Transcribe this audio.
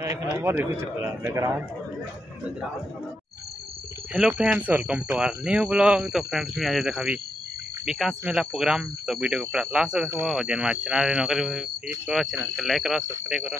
एक नंबर देखुच पूरा background. Hello friends, welcome to our new blog. तो फ्रेंड्स मैं आज देखाबी विकास मेला प्रोग्राम। तो वीडियो को पूरा लास्ट देखो और जेन चैनल नौकरी चैनल को लाइक करो, सब्सक्राइब करो।